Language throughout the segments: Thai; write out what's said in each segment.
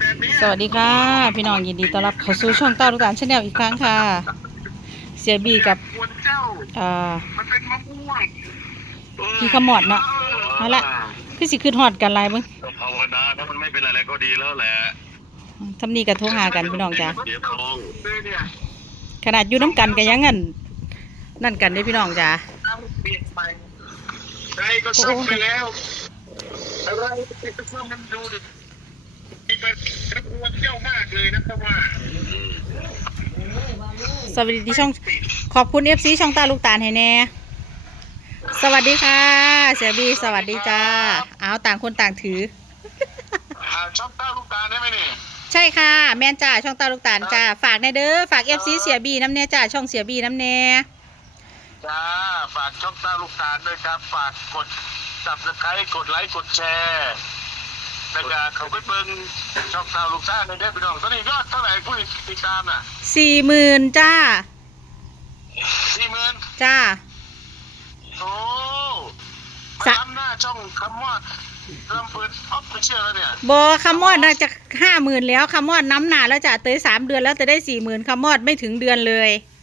แบบนี้สวัสดีค่ะ พี่น้องยินดีต้อนรับเข้าสู่ช่องเต้าลูกตาลชาแนลอีกครั้งค่ะ เสียบีกับควรเจ้าเอ่อมันเป็นมะม่วงเออพี่ขมอดเนาะนั่นแหละพี่สิขึ้นฮอดกันหลายเบิ่งก็ภาวนาถ้ามันไม่เป็นอะไรก็ดีแล้วแหละทำนี่ก็โทรหากันพี่น้องจ้ะเสียทองเลยเนี่ยขนาดอยู่น้ำกันก็ยังงั้นนั่นกันได้อพี่น้องจ้ะเอาเปลี่ยนไปใจก็ซ่อมไปแล้วอะไรที่จะซ่อมมันดูดิ มันควรเจ้ามากเลยนะครับว่าสวัสดีช่องขอบคุณ FC ช่องตาลูกตาลให้แน่สวัสดีค่ะ เสียบีสวัสดีจ้าเอาต่างคนต่างถือหาช่องต้าลูกตาลได้ไหมเนี่ยใช่ค่ะ แม่นจ้าช่องตาลูกตาลจ้าฝากในเด้อฝาก FC เสียบีน้ำเน่จ้าช่องเสียบีน้ำเน่จ้าฝากช่องต้าลูกตาลด้วยครับ ฝากกดสับสไครต์กดไลค์กดแชร์ แล้วก็เขาไปเบิ่งช่องต้าลูกตาลในเด้อพี่น้องตอนนี้ยอดเท่าไหร่ผู้ติดตามน่ะสี่หมื่นจ้าสี่หมื่นจ้าโอ้สะตามหน้าช่องคำว่าเริ่มเปิดออฟฟิเชียลแล้วเนี่ยบอคำมอดน่าจะห้าหมื่นแล้วคำมอดน้ำหนาแล้วจ้ะเตยสามเดือนแล้วจะได้สี่หมื่นคำมอดไม่ถึงเดือนเลยอ่า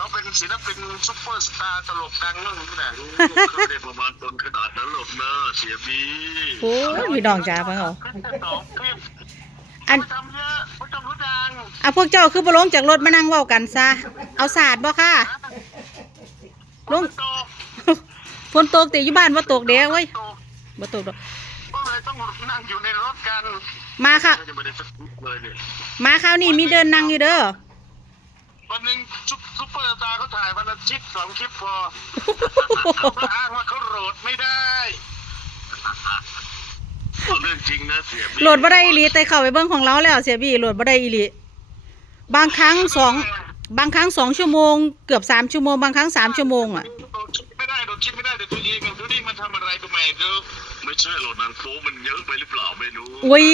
เขาเป็นศิลปินซุปเปอร์สตาร์ตลกดังนั่นนี่แหละเขาได้ประมาณตนขนาดนั้นหรอกนะเสียบีโอ้ยพี่น้องจ้าฟังเอาสองคลิปอันไม่ทำเยอะไม่ทำรู้ดังอะพวกเจ้าคือบลงจากรถมานั่งเว้ากันซะเอาศาสตร์บ่ค่ะลงโตฝนตกแต่อยู่บ้านว่าตกเด้อเว้ยโตบ่ตกดอกก็เลยต้องนั่งอยู่ในรถกันมาค่ะก็จะไม่ได้สักนิดเลยเนี่ยมาคราวนี้มีเดินนั่งอยู่เด้อวันหนึ่งซุปซุปเป อร์สตาร์เขาถ่ายวันละชิปสองคลิปพอเขาก็อ้างว่าเขาโหลดไม่ได้เอาเรื่องจริงนะเสียบีโหลดบ่ได้อีหลีแต่เข้าไปเบิ่งของเราแล้วเสียบี้โหลดบ่ได้อีหลีบางครั้งสองบางครั้งสองชั่วโมงเกือบสามชั่วโมงบางครั้งสามชั่วโมงอะโดนชิปไม่ได้โดนชิปไม่ได้เดี๋ยวตัวเองกับตัวนี้มันทำอะไรก็ไม่รู้ไม่ใช่หรอกนางโฟมันเยอะไปหรือเปล่าไม่รู้อุ้ย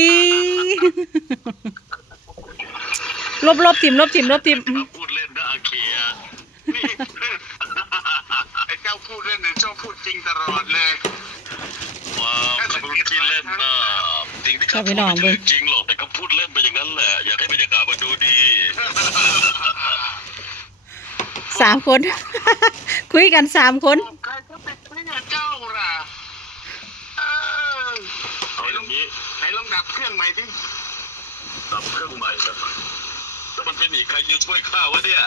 ลบลบทิมลบทิมลบทิมมาพูดเล่นนะอาเคีย นี่ไอ้เจ้าพูดเล่นหรือเจ้าพูดจริงตลอดเลยว้าวเขาพูดขี้เล่นนะจริงที่เขาครับพูพี่ดน้องไม่เบิ่งจริงหรอกแต่เขาพูดเล่นไปอย่างนั้นแหละ อยากให้บรรยากาศมันดูดีสามคน คุยกันสามคนใครก็เป็นไม่เนี่ยเจ้าล่ะเออเอาอย่างนี้ไหนลองดับเครื่องใหม่ดิตับเครื่องใหม่แบบแล้วมันเป็นอีกใครจะช่วยข้าวะเนี่ย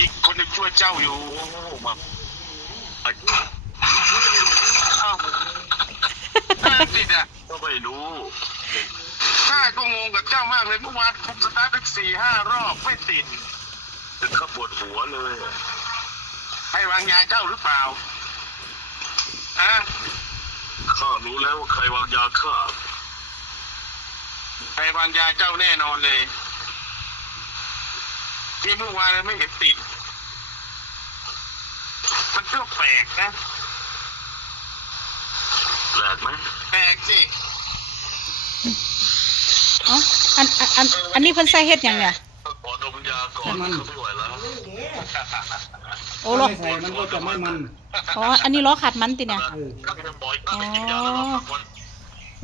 อีกคนหนึงช่วยเจ้าอยู่โอ้โหมาไอ้เอ้านั่นติดอะก็ไม่รู้ข้าก็งงกับเจ้ามากเลยเมื่อวานผมสตาร์ทตั้งสี่ห้ารอบไม่ติดถึงขับปวดหัวเลยให้วางยาเจ้าหรือเปล่าอะข้ารู้แล้วว่าใครวางยาข้า ให้วางยาเจ้าแน่นอนเลย ที่เมื่อวานไม่เห็นติด มันก็แปลกนะแปลกไหมแปลกสิอ๋ออันอันอันอันนี้เพิ่นใส่เฮ็ดหยังเนี่ยขอดมยาก่อนเขาไม่ไหวแล้วโอ้ล้อไม่ใส่มันก็จะไม่มันอ๋ออันนี้ล้อขัดมันติเนี่ยเออก็จะปล่อยข้าไปกินยาแล้วก็พักผ่อน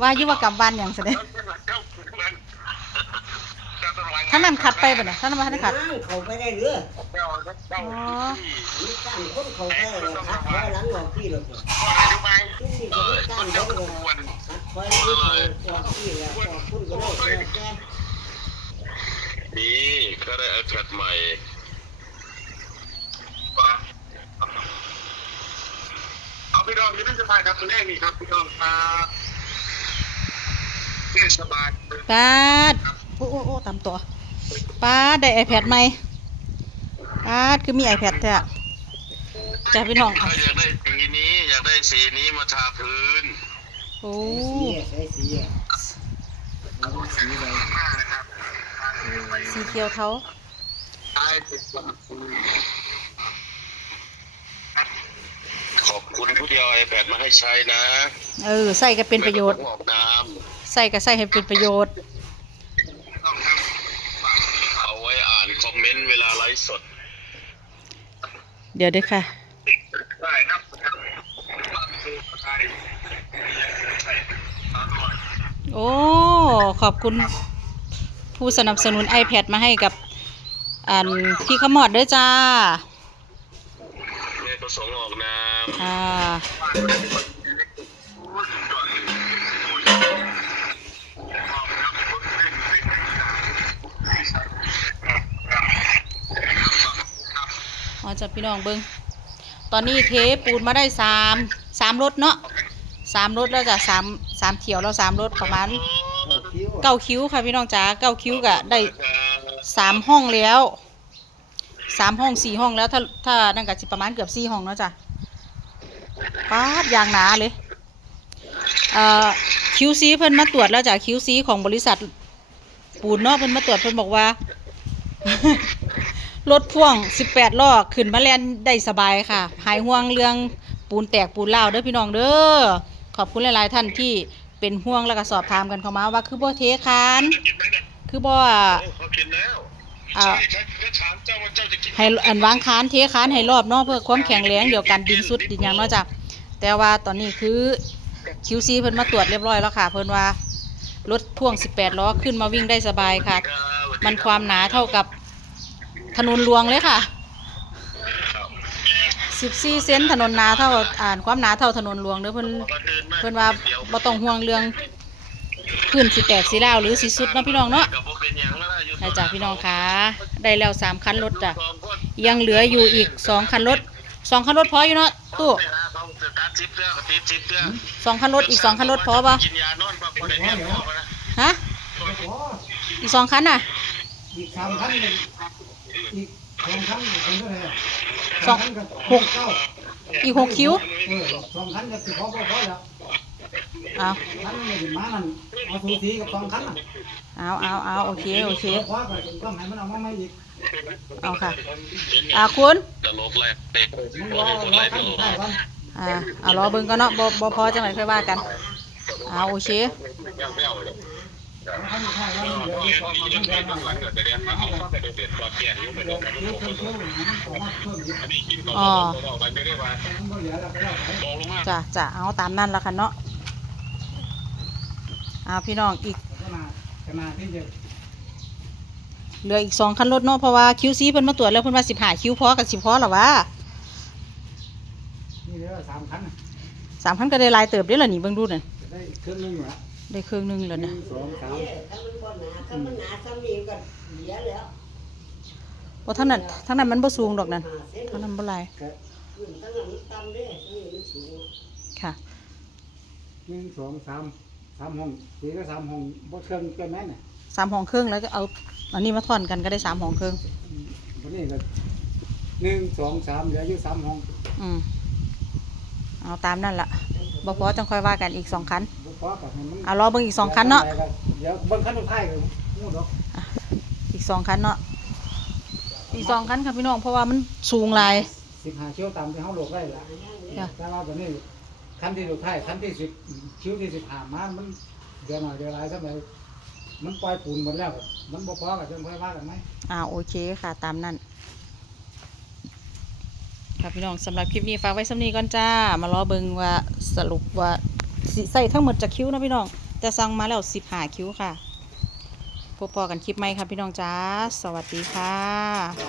ว่าอยู่ว่ากลับบ้านหยังซะเด้ ท่านนั้นขัดไปบ่น่ะท่านนั้นบ่ทันได้ขัดเขาไปได้เรือเจ้าเจ้าอ๋อ มีตั้งคนเขาได้เลยครับคอยหลังหลอกพี่เลยเพราะอะไรรู้ไหมที่นี่เขาไม่ตั้คงนเขาเจ้าเลยควรครับคอยหลังหลอกพี่แล้วหลอกคุณก็ได้แก่นี่ก็ได้อากาศใหม่เอาพี่ดอมอยืนสบายครับคุณแม่นี่ครับพี่ดอมมาเทศบาล ปาดโอ้โอ้โอ้ ตามตัวปาดได้ iPad ใหม่ปาดคือมี iPad แท้อะจ้าพี่น้องถ้าอยากได้สีนี้อยากได้สีนี้มาทาพื้นโอ้สีใช้สีอะเอาสีไปมากนะครับสีเขียวเทาตายติดลมขอบคุณผู้เดียวไอแพดมาให้ใช้นะเออใส่ก็เป็นประโยชน์ ไม่ต้องออกน้ใส่ก็ใส่ให้เป็นประโยชน์ต้องทำเอาไว้อ่านคอมเมนต์เวลาไลฟ์ สดเดี๋ยวเด้อค่ะำได้ครับบางทีก็ได้อร่อยโอ้ ขอบคุณผู้สนับสนุน iPad มาให้กับอันพี่ขมอดด้วยจ้าแม่ประสงค์ออกนามอ่าอ๋ จะพี่น้องเบิงตอนนี้เทปูนมาได้สามสามรถเนาะสามรถแล้วจ้ะสามสามเที่ยวแล้วสามรถประมาณเก้าคิ้วค่ะพี่น้องจ๋าเก้าคิ้วก็ได้สามห้องแล้วสามห้องสี่ห้องแล้วถ้าถ้านั่นก็สิประมาณเกือบสี่ห้องเนาะจ้ะป๊าดยางหนาเลยเอ่อคิวซีเพิ่นมาตรวจแล้วจ้ะคิวซีของบริษัทปูนเนาะเพิ่นมาตรวจเพิ่นบอกว่า รถพ่วง 18ล้อขึ้นมาแล่นได้สบายค่ะ หายห่วงเรื่องปูนแตกปูนเล่าเด้อพี่น้องเด้อขอบคุณหลายๆท่านที่เป็นห่วงแล้วก็สอบถามกันเข้ามาว่าคือบ่เทคานกินคือบ่อะโอ้เขากินแล้วให้อันวางคานเทคานให้รอบเนาะเพื่อความแข็งแรงเดียวการดินสุดดินยังเนาะจ้ะแต่ว่าตอนนี้คือ QC เพิ่นมาตรวจเรียบร้อยแล้วค่ะ เพิ่นว่ารถพ่วง 18 ล้อขึ้นมาวิ่งได้สบายค่ะ มันความหนาเท่ากับ ถนนหลวงเลยค่ะ14เซนถนนหนาเท่าอ่านความหนาเท่าถนนหลวงเด้อเพิ่นเพิ่นว่าบ่ต้องห่วงเรื่องพื้นสิแตกสิร้าวหรือสิสุดเนาะพี่น้องเนาะนะอยู่ได้จ้ะพี่น้องคะได้แล้วสามคันรถจ้ะยังเหลืออยู่อีกสองคันรถสองคันรถพออยู่เนาะตู้สองคันรถอีกสองคันรถพอปะกินยานอมปะฮะอีกสองคันน่ะอีกสามพัน อีกสองพันเป็นเท่าไหร่สองพันกับหกเก้าอีกหกคิ้วเออสองพันกับสิบพอพอพอแล้วเอาพันหนึ่งมานั่นเอาสูสีกับสองพันน่ะเอาเอาเอาโอเคโอเคพอไปต้องให้มันเอามาไม่อีกเอาค่ะอ่าคุณตลกแหละเด็กมึงบ่รอได้คนรไรอตขั้นลกท้ายก่อนอ่าเอารอเบิ่งก่อนเนาะบ่บ่พอจังไหนค่อยว่ากันเอาโอเคร อขั้นท้ายก่อนเดี๋ยวอีกสองพันเดือนมาเดี๋ยวเดี๋ยวเพิ่มเพิ่มมันขอมาเพิ่มอีกอ๋อมันบ่เหลือแล้วก็แล้วไปจ้ะจ้ะเอาตามนั้นละค่ะเนาะเอาพี่น้องอีกขนาดขนาดที่จะเหลืออีกสองคันรถเนาะเพราะว่าคิวซีเพิ่นมาตรวจแล้วเพิ่นว่าสิบห้าคิวพอกับสิบพอหรอวะนี่เหลือสามพันน่ะสามคันก็ได้หลายเติบเด้อล่ะนี่เบิ่งดูนั่นจะได้เครื่องนึงละ ได้เครื่องหนึงแล้วนะนึ่งสองสามถ้ามันบ่หนาถ้ามันหนาซ้นี้ก็เหลือแล้วเพราะทั้งนั้นทั้งนั้นมันบ่สูงดอกนั่นหาเส้นทั้งนั้นบ่ลายก็ขึ้นนั้นเด้ทั้งนี้มันสูงค่ะหนึ่งสองสามสามห้องสี่ก็สามห้องบ่เครื่องกินไหมน่ะสามห้องครึ่งแล้วก็เอาอันนี้มาท่อนกันก็ได้สามห้องครึ่งวันนี้ก็หนึ่งสองสามเหลืออยู่สามห้องอืมเอาตามนั่นละ บ่พอจังค่อยว่ากันอีกสองคันบ่พอกับมันเอารอเบิ่งอีกสองคันเนาะเดี๋ยวเบิ่งคันสุดท้ายก็งูดอกอีกสองคันเนาะอีกสองคันค่ะพี่น้องเพราะว่ามันสูงหลาย สิบห้าคิ้วตามที่เฮาโลกได้ล่ะจ้ะ แต่ว่าวันนี้คันที่สุดท้ายคันที่สิบคิ้วที่สิบห้ามามันเดี๋ยวหน่อยเดี๋ยวหลายซะไปมันปล่อยปูนหมดแล้ว มันบ่พอกับจังค่อยว่ากันไหม อ่าโอเคค่ะตามนั่น ค่ะพี่น้องสำหรับคลิปนี้ฝากไว้สำนีก่อนจ้า มารอเบิงว่าสรุปว่าใส่ทั้งหมดจากคิ้วนะพี่น้อง แต่สั่งมาแล้วสิบห้าคิ้วค่ะพบพอกันคลิปใหม่ค่ะพี่น้องจ้า สวัสดีค่ะ